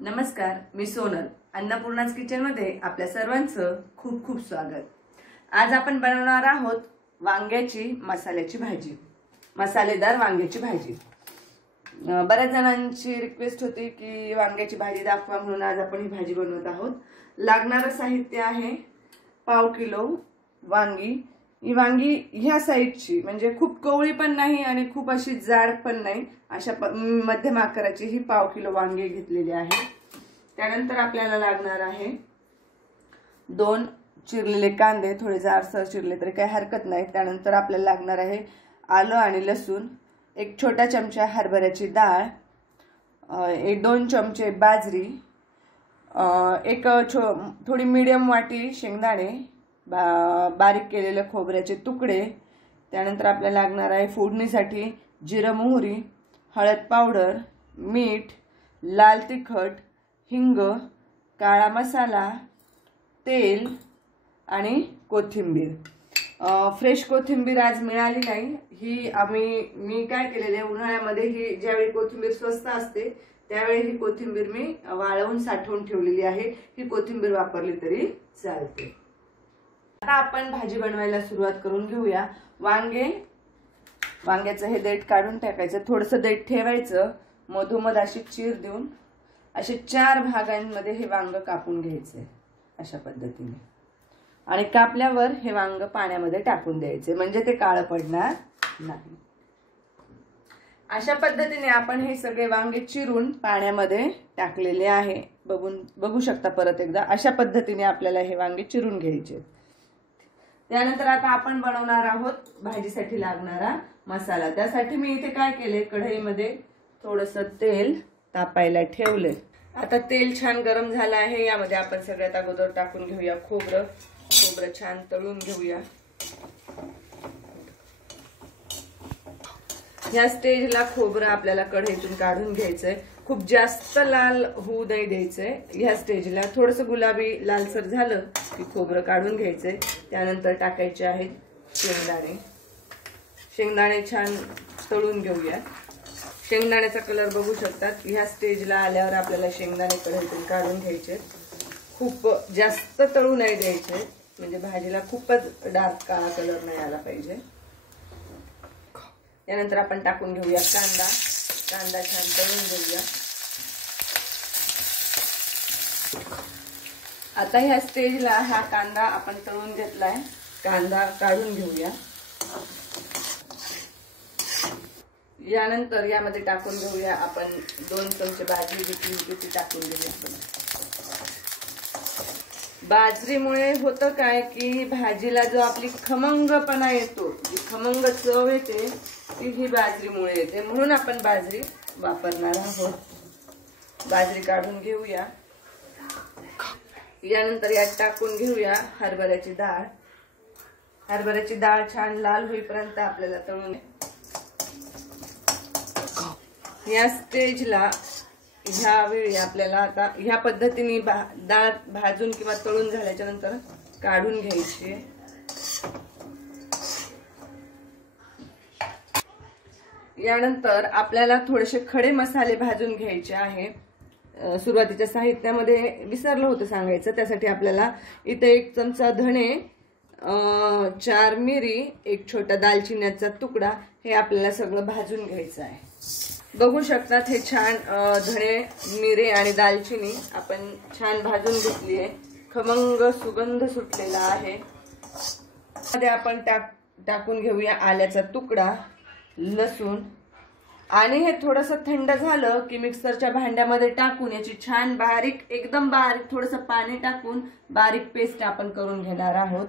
नमस्कार, मी सोनल. अन्नपूर्णाज किचन मध्ये आपल्या सर्वांचं खूप खूप स्वागत. आज आपण बनवणार आहोत वांग्याची मसाल्याची भाजी, मसालेदार वांग्याची भाजी. बऱ्याच जणांची रिक्वेस्ट होती की वांग्याची भाजी दाखवा, म्हणून आज आपण ही भाजी बनवत आहोत. लागणारं साहित्य आहे पाव किलो वांगी. ही वांगी ह्या साईजची, म्हणजे खूप कवळी पण नाही आणि खूप अशी जाड पण नाही, अशा मध्यम आकाराची ही पाव किलो वांगी घेतलेली आहे. त्यानंतर आपल्याला लागणार आहे 2 चिरलेले कांदे, थोडे जाडसर चिरले तरी काही हरकत नाही. त्यानंतर आपल्याला लागणार आहे आलं आणि लसूण, 1 छोटा चमचा हरभऱ्याची डाळ, 2 चमचे बाजरी, एक थोडी मीडियम वाटी शेंगदाणे, बारीक केलेले खोबऱ्याचे तुकडे. त्यानंतर आपल्याला लागणार आहे फोडणीसाठी जिरं मोहरी, हळद पावडर, मीठ, लाल तिखट, हिंग, काळा मसाला, तेल आणि कोथिंबीर. फ्रेश कोथिंबीर आज मिळाली नाही. मी काय केलेले, उन्हाळ्यामध्ये ही ज्यावेळी कोथिंबीर स्वस्त असते त्यावेळी ही कोथिंबीर मी वाळवून साठवून ठेवलेली आहे. ही कोथिंबीर वापरली तरी चालते. आता आपण भाजी बनवायला सुरुवात करून घेऊया. वांग्याचं हे देठ काढून टाकायचं, थोडंसं देठ ठेवायचं, मधोमध अशी चीर देऊन असे 4 भागांमध्ये हे वांग कापून घ्यायचे अशा पद्धतीने. आणि कापल्यावर हे वांग पाण्यामध्ये टाकून द्यायचे, म्हणजे ते काळं पडणार नाही. अशा पद्धतीने आपण हे सगळे वांगे चिरून पाण्यामध्ये टाकलेले आहे. बघू शकता परत एकदा. अशा पद्धतीने आपल्याला हे वांगे चिरून घ्यायचे. त्यानंतर आता आपण बनवणार आहोत भाजीसाठी लागणारा मसाला. त्यासाठी मी इथे काय केले, कढईमध्ये थोडंसं तेल तापायला ठेवले. आता तेल छान गरम झालं आहे. यामध्ये आपण सगळ्यात अगोदर टाकून घेऊया खोबरं. छान तळून घेऊया. या स्टेजला खोबरं आपल्याला कढईतून काढून घ्यायचंय. खूप जास्त लाल होऊ नाही द्यायचंय. ह्या स्टेजला थोडंसं गुलाबी लालसर झालं की खोबरं काढून घ्यायचंय. त्यानंतर टाकायचे आहेत शेंगदाणे छान तळून घेऊया. शेंगदाण्याचा कलर बघू शकतात. ह्या स्टेजला आल्यावर आपल्याला शेंगदाणे कढईतून काढून घ्यायचे. खूप जास्त तळू नाही द्यायचे, म्हणजे भाजीला खूपच डार्क काळा कलर नाही आला पाहिजे. त्यानंतर आपण टाकून घेऊया कांदा छान तळून घेऊया. आता ह्या स्टेजला हा कांदा आपण तळून घेतलाय. कांदा काढून घेऊया. यानंतर यामध्ये टाकून घेऊया आपण 2 चमचे बाजरी घेतली होती, ती टाकून घेऊया आपण. बाजरीमुळे होतं काय की भाजीला जो आपली खमंगपणा येतो, जी खमंग चव येते, ती ही बाजरीमुळे येते. म्हणून आपण बाजरी वापरणार आहोत. बाजरी काढून घेऊया. यानंतर यात टाकून घेऊया हरभऱ्याची डाळ. हरभऱ्याची डाळ छान लाल होईपर्यंत आपल्याला तळून. या स्टेजला ह्यावेळी आपल्याला आता ह्या पद्धतीने डाळ भाजून किंवा तळून झाल्याच्या नंतर काढून घ्यायची. यानंतर आपल्याला थोडेसे खडे मसाले भाजून घ्यायचे आहे. सुरुवातीच्या साहित्यामध्ये विसरलं होतं सांगायचं. त्यासाठी आपल्याला इथे 1 चमचा धणे, 4 मिरी, 1 छोटा दालचिन्याचा तुकडा, हे आपल्याला सगळं भाजून घ्यायचं आहे. बघू शकतात हे छान धणे, मिरे आणि दालचिनी आपण छान भाजून घेतली आहे. खमंग सुगंध सुटलेला आहे. मध्ये आपण टाकून घेऊया आल्याचा तुकडा, लसूण, आणि हे थोडंसं थंड झालं की मिक्सरच्या भांड्यामध्ये टाकून याची छान एकदम बारीक थोडंसं पाणी टाकून बारीक पेस्ट आपण करून घेणार आहोत.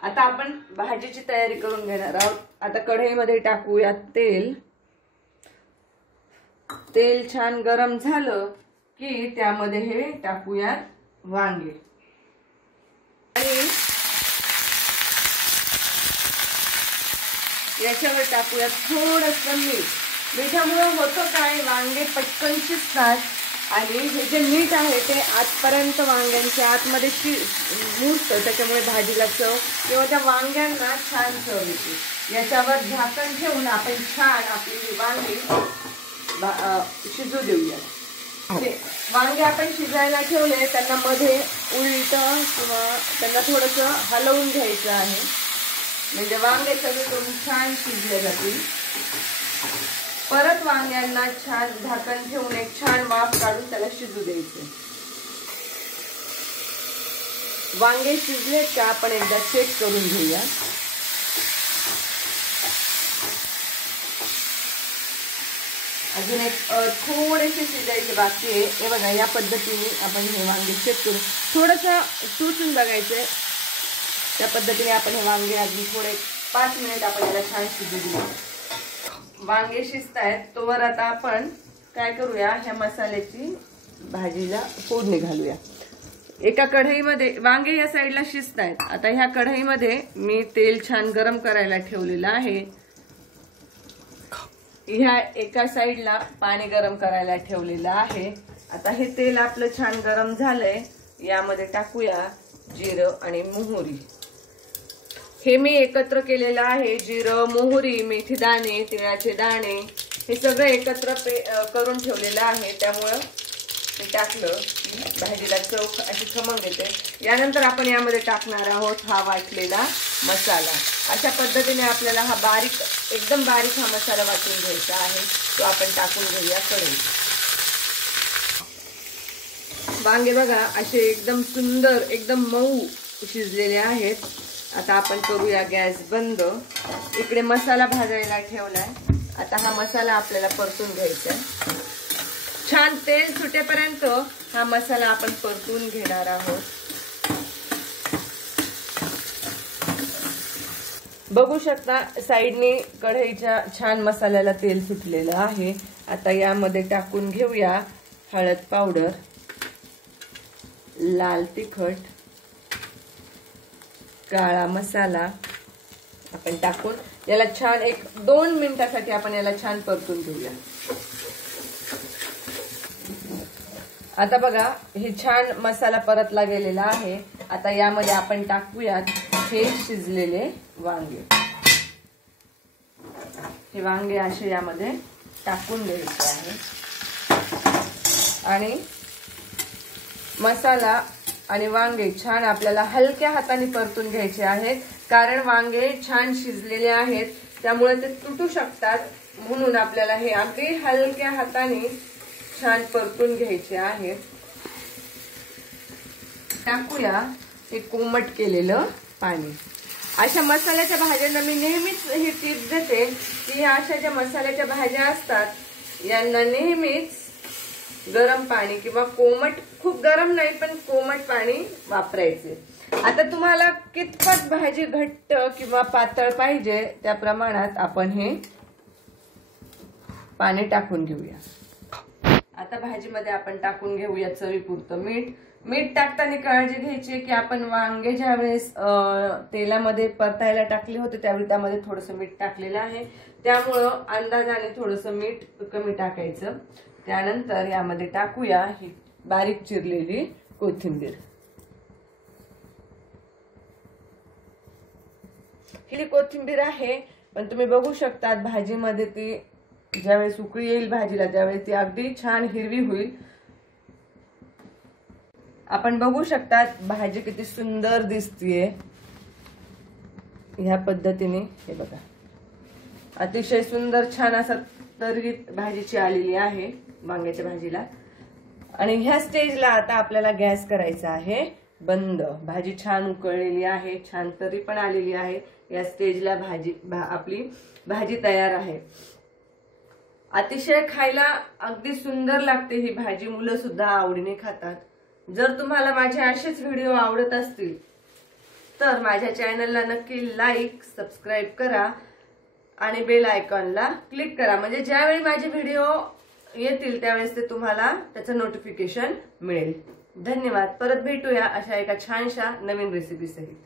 आता आपण भाजीची तयारी करून घेणार आहोत. आता कढईमध्ये टाकूया तेल. तेल छान गरम झालं की त्यामध्ये हे टाकूया वांगे. आणि याच्यावर टाकूया थोडंसं मीठ. मिठामुळे होतं काय, वांगे पटकन शिजतात आणि हे जे मीठ आहे ते आतपर्यंत वांग्यांच्या आतमध्ये मुरतं. त्याच्यामुळे भाजीला चव किंवा त्या वांग्यांना छान चव येते. याच्यावर झाकण ठेवून आपण छान आपली वांगी शिजू देऊया. वांगे आपण शिजायला ठेवले, त्यांना मध्ये उलट किंवा त्यांना थोडंसं हलवून घ्यायचं आहे, म्हणजे वांगे सगळे करून छान शिजले जातील. परत वांग्यांना छान झाकण ठेवून एक छान वाफ काढून त्याला शिजू द्यायचे. वांगे शिजलेत का आपण एकदा चेक करून घेऊया. अजून एक थोडेसे शिजायचे बाकी आहे. हे बघा, या पद्धतीने आपण हे वांगे चेक करू, थोडंसं टोचून बघायचंय. त्या पद्धतीने आपण हे वांगे अजून थोडे 5 मिनिट आपण याला छान शिजू देऊ. वांगे शिजतायत तोवर आता आपण काय करूया, ह्या मसाल्याची भाजीला फोडणी घालूया. एका कढईमध्ये वांगे या साईडला शिजतायत. आता ह्या कढईमध्ये मी तेल छान गरम करायला ठेवलेलं आहे. ह्या एका साईडला पाणी गरम करायला ठेवलेलं आहे. आता हे तेल आपलं छान गरम झालंय, यामध्ये टाकूया जिरं आणि मोहरी. हे मी एकत्र केलेलं आहे. जिरं, मोहरी, मेथी दाणे, तिळाचे दाणे हे सगळं एकत्र करून ठेवलेलं आहे. त्यामुळं मी टाकलं की भाजीला चव अशी खमंग येते. यानंतर आपण यामध्ये टाकणार आहोत हा वाटलेला मसाला. अशा पद्धतीने आपल्याला हा बारीक, एकदम बारीक हा मसाला वाटून घ्यायचा आहे. तो आपण टाकून घेऊया कढईत. वांगे बघा असे एकदम सुंदर, एकदम मऊ शिजलेले आहेत. आता आपण करूया गॅस बंद. इकडे मसाला भाजायला ठेवलाय. आता हा मसाला आपल्याला परतून घ्यायचा आहे. छान तेल सुटेपर्यंत हा मसाला आपण परतून घेणार आहोत. बघू शकता साईडने कढईच्या छान मसाल्याला तेल सुटलेलं आहे. आता यामध्ये टाकून घेऊया हळद पावडर, लाल तिखट, काळा मसाला आपण टाकून याला छान 1-2 मिनिटासाठी आपण याला छान परतून घेऊया. आता बघा हे छान मसाला परतला गेलेला आहे. आता यामध्ये आपण टाकूयात हे शिजलेले वांगे. हे वांगे असे यामध्ये टाकून द्यायचे आहे आणि मसाला आणि वांगे छान आपल्याला हलक्या हाताने परतून घ्यायचे आहेत. कारण वांगे छान शिजलेले आहेत, त्यामुळे ते तुटू शकतात. म्हणून आपल्याला हे अगदी हलक्या हाताने छान परतून घ्यायचे आहेत. टाकूया हे कोमट केलेलं पाणी. अशा मसाल्याच्या भाज्यांना मी नेहमीच ही टिप देते की अशा ज्या मसाल्याच्या भाज्या असतात यांना नेहमीच गरम पाणी किंवा कोमट, खूप गरम नाही पण कोमट पाणी वापरायचे. आता तुम्हाला कितपत भाजी घट्ट किंवा पातळ पाहिजे त्या प्रमाणात आपण हे पाणी टाकून घेऊया. आता भाजीमध्ये आपण टाकून घेऊया चवीपुरतं मीठ. मीठ टाकताना काळजी घ्यायची की आपण वांगे ज्या वेळेस तेलामध्ये परतायला टाकले होते त्यावेळी त्यामध्ये थोडंसं मीठ टाकलेलं आहे. त्यामुळं अंदाजाने थोडंसं मीठ कमी टाकायचं. त्यानंतर यामध्ये टाकूया ही बारीक चिरलेली कोथिंबीर. ही कोथिंबीर आहे पण तुम्ही बघू शकता भाजीमध्ये ती ज्यावेळेस उकळी येईल भाजीला त्यावेळेस ती अगदी छान हिरवी होईल. आपण बघू शकता भाजी किती सुंदर दिसतीये. ह्या पद्धतीने हे बघा अतिशय सुंदर छान असा तर्रीत भाजीची आलेली आहे वांग्याच्या भाजीला. आणि ह्या स्टेजला आता आपल्याला गॅस करायचा आहे बंद. भाजी छान उकळलेली आहे, छान तरी पण आलेली आहे. या स्टेजला आपली भाजी तयार आहे. अतिशय खायला अगदी सुंदर लागते ही भाजी. मुलं सुद्धा आवडीने खातात. जर तुम्हाला माझे असेच व्हिडिओ आवडत असतील तर माझ्या चॅनलला नक्की लाईक, सबस्क्राईब करा आणि बेल आयकॉनला क्लिक करा. म्हणजे ज्यावेळी माझे व्हिडिओ येतील त्यावेळेस ते तुम्हाला त्याचं नोटिफिकेशन मिळेल. धन्यवाद. परत भेटूया अशा एका छानशा नवीन रेसिपी सहित.